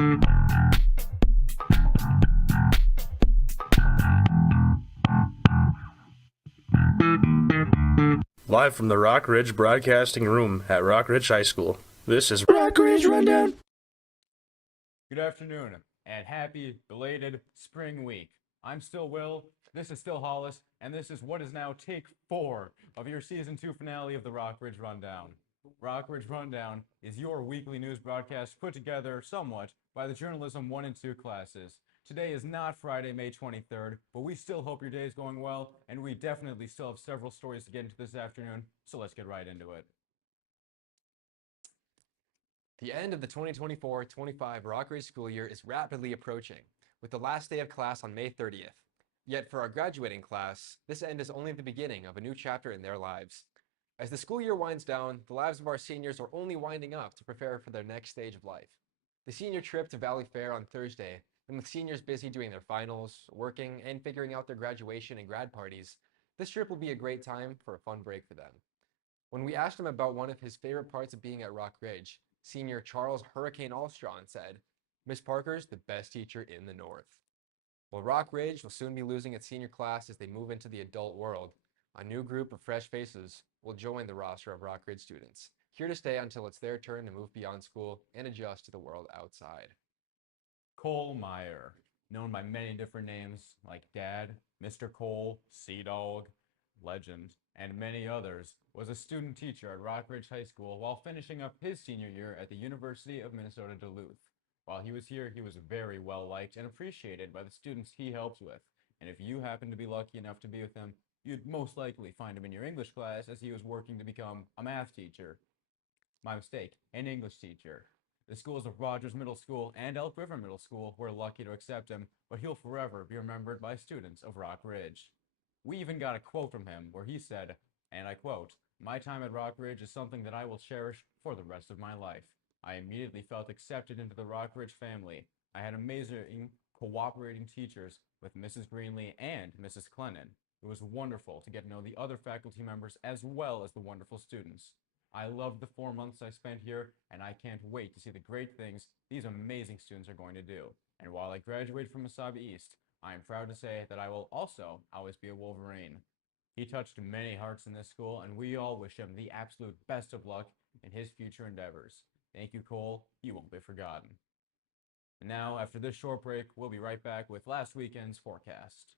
Live from the Rock Ridge Broadcasting Room at Rock Ridge High School, this is Rock Ridge Rundown. Good afternoon, and happy belated spring week. I'm still Will, this is still Hollis, and this is what is now take 4 of your Season 2 finale of the Rock Ridge Rundown. Rock Ridge Rundown is your weekly news broadcast put together somewhat by the Journalism 1 and 2 classes. Today is not Friday, May 23rd, but we still hope your day is going well, and we definitely still have several stories to get into this afternoon, so let's get right into it. The end of the 2024-25 Rock Ridge school year is rapidly approaching, with the last day of class on May 30th. Yet for our graduating class, this end is only the beginning of a new chapter in their lives. As the school year winds down, the lives of our seniors are only winding up to prepare for their next stage of life. The senior trip to Valley Fair on Thursday, and with seniors busy doing their finals, working, and figuring out their graduation and grad parties, this trip will be a great time for a fun break for them. When we asked him about one of his favorite parts of being at Rock Ridge, senior Charles Hurricane Allstrawn said, "Miss Parker's the best teacher in the North." While Rock Ridge will soon be losing its senior class as they move into the adult world, a new group of fresh faces will join the roster of Rock Ridge students, here to stay until it's their turn to move beyond school and adjust to the world outside. Cole Meyer, known by many different names like Dad, Mr. Cole, Sea Dog, Legend, and many others, was a student teacher at Rock Ridge High School while finishing up his senior year at the University of Minnesota Duluth. While he was here, he was very well liked and appreciated by the students he helped with, and if you happen to be lucky enough to be with him, you'd most likely find him in your English class as he was working to become a math teacher. My mistake, an English teacher. The schools of Rogers Middle School and Elk River Middle School were lucky to accept him, but he'll forever be remembered by students of Rock Ridge. We even got a quote from him where he said, and I quote, "My time at Rock Ridge is something that I will cherish for the rest of my life. I immediately felt accepted into the Rock Ridge family. I had amazing cooperating teachers with Mrs. Greenlee and Mrs. Clennon. It was wonderful to get to know the other faculty members as well as the wonderful students. I loved the 4 months I spent here, and I can't wait to see the great things these amazing students are going to do. And while I graduate from Mesabi East, I am proud to say that I will also always be a Wolverine." He touched many hearts in this school, and we all wish him the absolute best of luck in his future endeavors. Thank you, Cole. You won't be forgotten. And now, after this short break, we'll be right back with last weekend's forecast.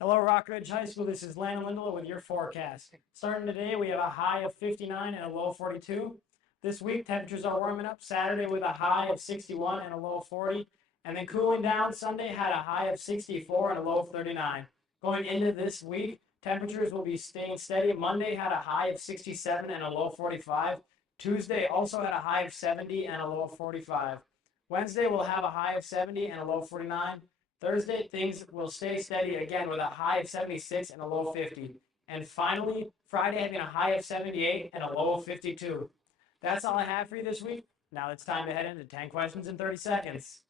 Hello, Rock Ridge High School. This is Landon Lindelof with your forecast. Starting today, we have a high of 59 and a low of 42. This week, temperatures are warming up. Saturday with a high of 61 and a low of 40. And then cooling down. Sunday had a high of 64 and a low of 39. Going into this week, temperatures will be staying steady. Monday had a high of 67 and a low of 45. Tuesday also had a high of 70 and a low of 45. Wednesday will have a high of 70 and a low of 49. Thursday, things will stay steady again with a high of 76 and a low of 50. And finally, Friday having a high of 78 and a low of 52. That's all I have for you this week. Now it's time to head into 10 questions in 30 seconds.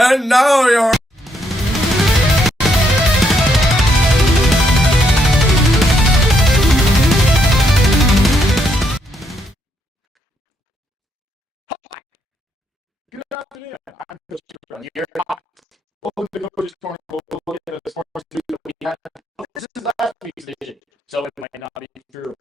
And now you're when you're not. Welcome to the Coach's Corner. We'll look at the sports news that we had. This is last week's edition, so it might not be true.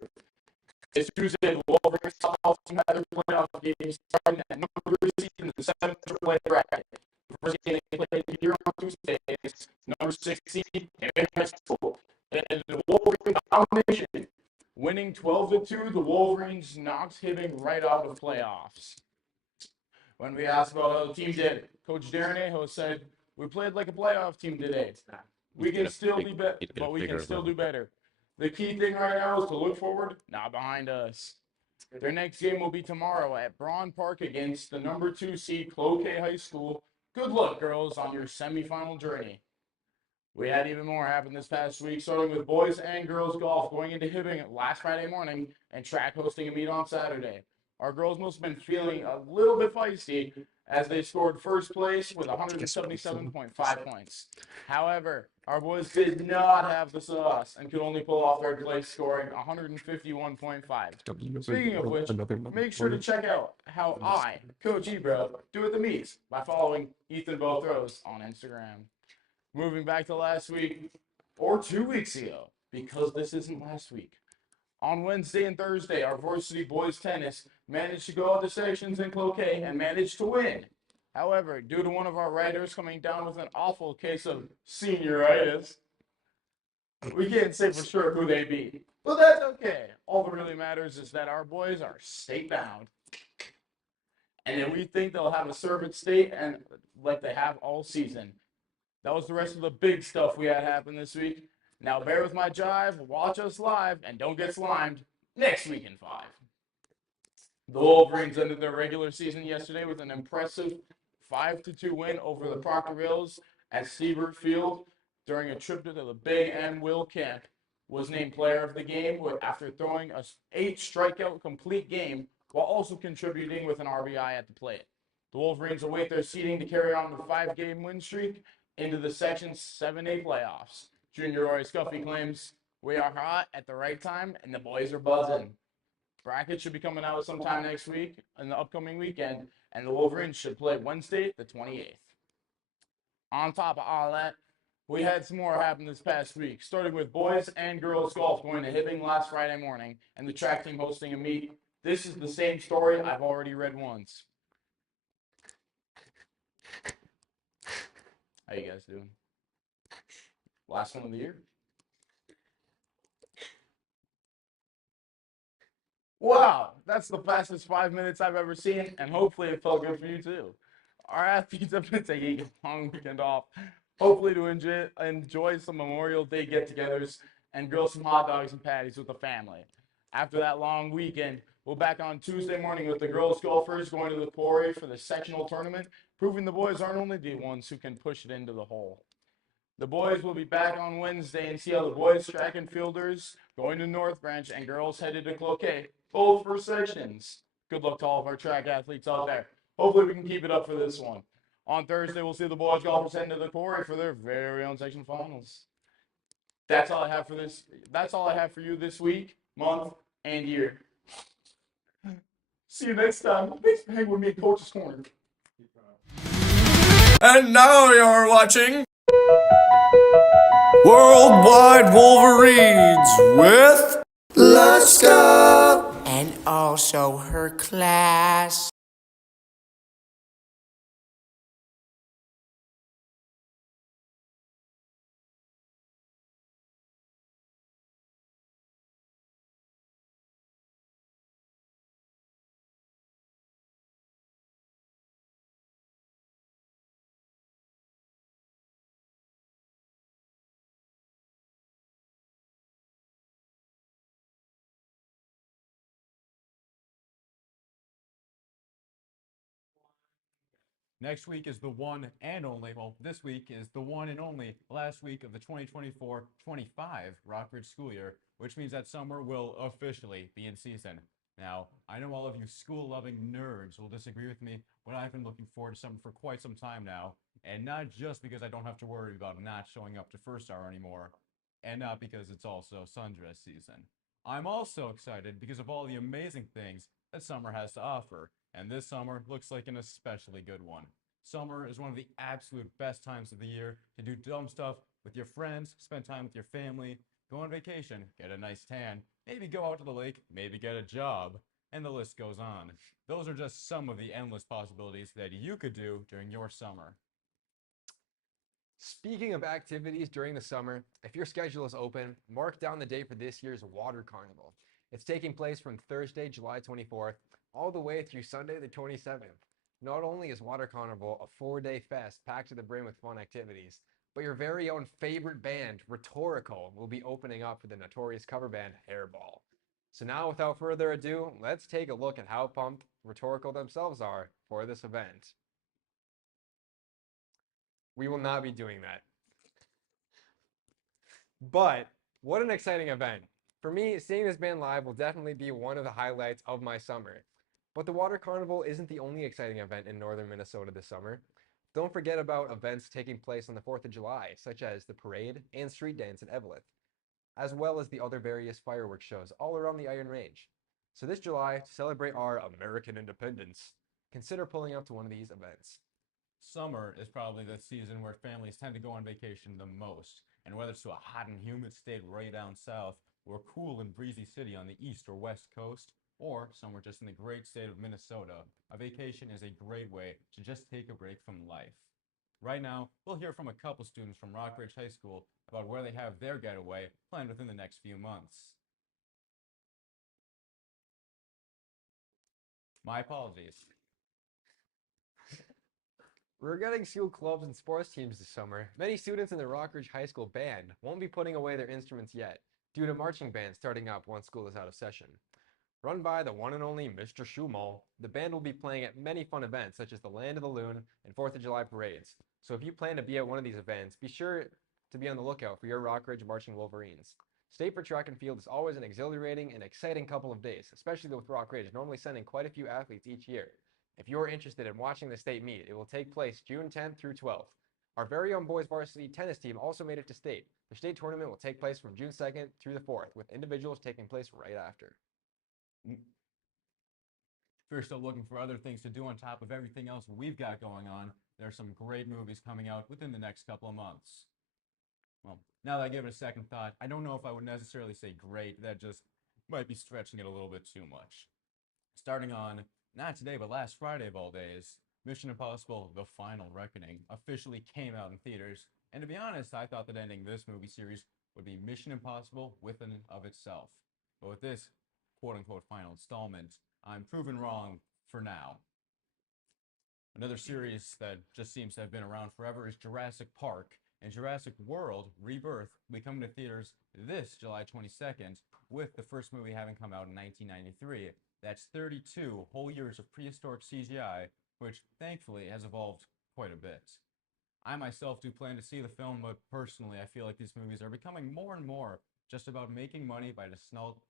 It's Tuesday. The Wolverines softball team had their playoff game starting at number 3 in the 7th AAA bracket. The first game they played here on Tuesday is number 16 in high school. And the Wolverines domination, winning 12-2. The Wolverines knocked Hibbing right out of playoffs. When we asked about how the team did, Coach Darren Aho said, "We played like a playoff team today. We can still be better, but we can still do better. The key thing right now is to look forward, not behind us." Their next game will be tomorrow at Braun Park against the number 2 seed Cloquet High School. Good luck, girls, on your semifinal journey. We had even more happen this past week, starting with boys and girls golf going into Hibbing last Friday morning and track hosting a meet on Saturday. Our girls must have been feeling a little bit feisty as they scored first place with 177.5 points. However, our boys did not have the sauce and could only pull off third place, scoring 151.5. Speaking of which, make sure to check out how I, Coach Ebro, do at the meets by following Ethan Bothros on Instagram. Moving back to last week, or 2 weeks ago, because this isn't last week. On Wednesday and Thursday, our varsity boys tennis managed to go out to sections in Cloquet and managed to win. However, due to one of our writers coming down with an awful case of senioritis, we can't say for sure who they beat. But that's okay. All that really matters is that our boys are state bound. And then we think they'll have a serve at state and like they have all season. That was the rest of the big stuff we had happen this week. Now bear with my jive, watch us live, and don't get slimed next week in 5. The Wolverines ended their regular season yesterday with an impressive 5-2 win over the Proctorville's at Siebert Field during a trip to the Big M. Will Camp. Was named player of the game after throwing a 8 strikeout complete game while also contributing with an RBI at the plate. The Wolverines await their seeding to carry on the 5-game win streak into the Section 7A playoffs. Junior Roy Scuffy claims, "We are hot at the right time, and the boys are buzzing." Brackets should be coming out sometime next week, in the upcoming weekend, and the Wolverines should play Wednesday, the 28th. On top of all that, we had some more happen this past week, starting with boys and girls golf going to Hibbing last Friday morning, and the track team hosting a meet. This is the same story I've already read once. How you guys doing? Last one of the year? Wow, that's the fastest 5 minutes I've ever seen, and hopefully it felt good for you too. Our athletes have been taking a long weekend off, hopefully to enjoy some Memorial Day get-togethers and grill some hot dogs and patties with the family. After that long weekend, we're back on Tuesday morning with the girls golfers going to the quarry for the sectional tournament, proving the boys aren't only the ones who can push it into the hole. The boys will be back on Wednesday and see how the boys track and fielders going to North Branch and girls headed to Cloquet, both for sections. Good luck to all of our track athletes out there. Hopefully we can keep it up for this one. On Thursday, we'll see the boys golfers heading to the quarry for their very own section finals. That's all I have for this. That's all I have for you this week, month, and year. See you next time. Thanks for hanging with me at Coach's Corner. And now you're watching Worldwide Wolverines with Laska and also her class. Next week is the one and only, well, this week is the one and only last week of the 2024-25 Rockridge school year, which means that summer will officially be in season. Now, I know all of you school-loving nerds will disagree with me, but I've been looking forward to something for quite some time now, and not just because I don't have to worry about not showing up to First Hour anymore, and not because it's also sundress season. I'm also excited because of all the amazing things that summer has to offer, and this summer looks like an especially good one. Summer is one of the absolute best times of the year to do dumb stuff with your friends, spend time with your family, go on vacation, get a nice tan, maybe go out to the lake, maybe get a job, and the list goes on. Those are just some of the endless possibilities that you could do during your summer. Speaking of activities during the summer, if your schedule is open, mark down the date for this year's Water Carnival. It's taking place from Thursday, July 24th, all the way through Sunday, the 27th. Not only is Water Carnival a 4-day fest packed to the brim with fun activities, but your very own favorite band, Rhetorical, will be opening up for the notorious cover band Hairball. So now, without further ado, let's take a look at how pumped Rhetorical themselves are for this event. We will not be doing that. But what an exciting event. For me, seeing this band live will definitely be one of the highlights of my summer. But the Water Carnival isn't the only exciting event in northern Minnesota this summer. Don't forget about events taking place on the 4th of July, such as the parade and street dance in Eveleth, as well as the other various fireworks shows all around the Iron Range. So this July, to celebrate our American independence, consider pulling up to one of these events. Summer is probably the season where families tend to go on vacation the most, and whether it's to a hot and humid state way down south, or a cool and breezy city on the east or west coast, or somewhere just in the great state of Minnesota, a vacation is a great way to just take a break from life. Right now, we'll hear from a couple students from Rockridge High School about where they have their getaway planned within the next few months. My apologies. Regarding school clubs and sports teams this summer, many students in the Rockridge High School band won't be putting away their instruments yet, due to marching band starting up once school is out of session. Run by the one and only Mr. Schumal, the band will be playing at many fun events such as the Land of the Loon and 4th of July parades. So if you plan to be at one of these events, be sure to be on the lookout for your Rockridge Marching Wolverines. State for track and field is always an exhilarating and exciting couple of days, especially with Rockridge normally sending quite a few athletes each year. If you're interested in watching the state meet, it will take place June 10th through 12th. Our very own boys varsity tennis team also made it to state. The state tournament will take place from June 2nd through the 4th, with individuals taking place right after. If you're still looking for other things to do on top of everything else we've got going on, there are some great movies coming out within the next couple of months. Well, now that I give it a second thought, I don't know if I would necessarily say great. That just might be stretching it a little bit too much. Starting on, not today, but last Friday of all days, Mission Impossible: The Final Reckoning officially came out in theaters. And to be honest, I thought that ending this movie series would be Mission Impossible within and of itself. But with this quote-unquote final installment, I'm proven wrong for now. Another series that just seems to have been around forever is Jurassic Park, and Jurassic World Rebirth will be coming to theaters this July 22nd, with the first movie having come out in 1993. That's 32 whole years of prehistoric CGI, which thankfully has evolved quite a bit. I myself do plan to see the film, but personally I feel like these movies are becoming more and more just about making money by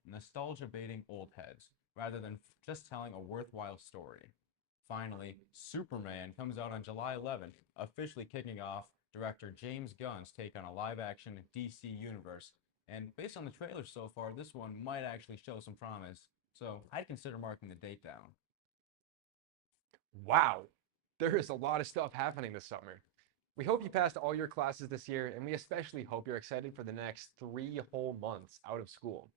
nostalgia-baiting old heads, rather than just telling a worthwhile story. Finally, Superman comes out on July 11th, officially kicking off director James Gunn's take on a live-action DC universe. And based on the trailer so far, this one might actually show some promise, so I'd consider marking the date down. Wow, there is a lot of stuff happening this summer. We hope you passed all your classes this year, and we especially hope you're excited for the next 3 whole months out of school.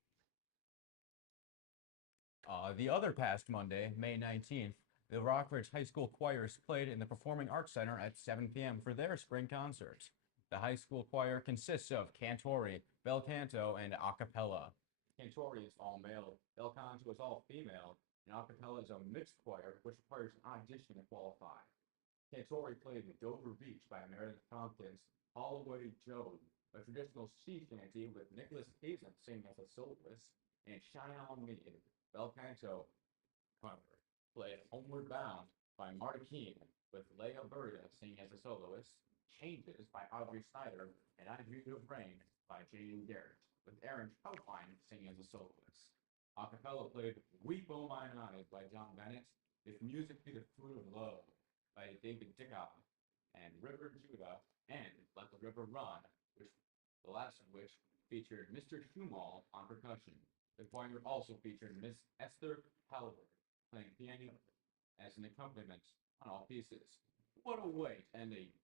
The other past Monday, May 19th, the Rockridge High School Choirs played in the Performing Arts Center at 7 p.m. for their spring concert. The high school choir consists of cantori, bel canto, and a cappella. Cantori is all male, bel canto is all female, and a cappella is a mixed choir which requires an audition to qualify. Cantori played Dover Beach by Meredith Tompkins, Holloway Joe, a traditional sea shanty with Nicholas Hazen singing as a soloist, and Shine On Me, bel canto cover. Played Homeward Bound by Marty Keene, with Leah Burda singing as a soloist, Changes by Audrey Snyder, and I Dreamed of Rain by J.U. Garrett, with Aaron Troutbein singing as a soloist. A cappella played Weep O' Mine Eyes by John Bennett, If Music Be the Fruit of Love by David Dickoff, and River Judah, and Let the River Run, which the last of which featured Mr. Schumal on percussion. The choir also featured Miss Esther Halbert playing piano as an accompaniment on all pieces. What a way to end a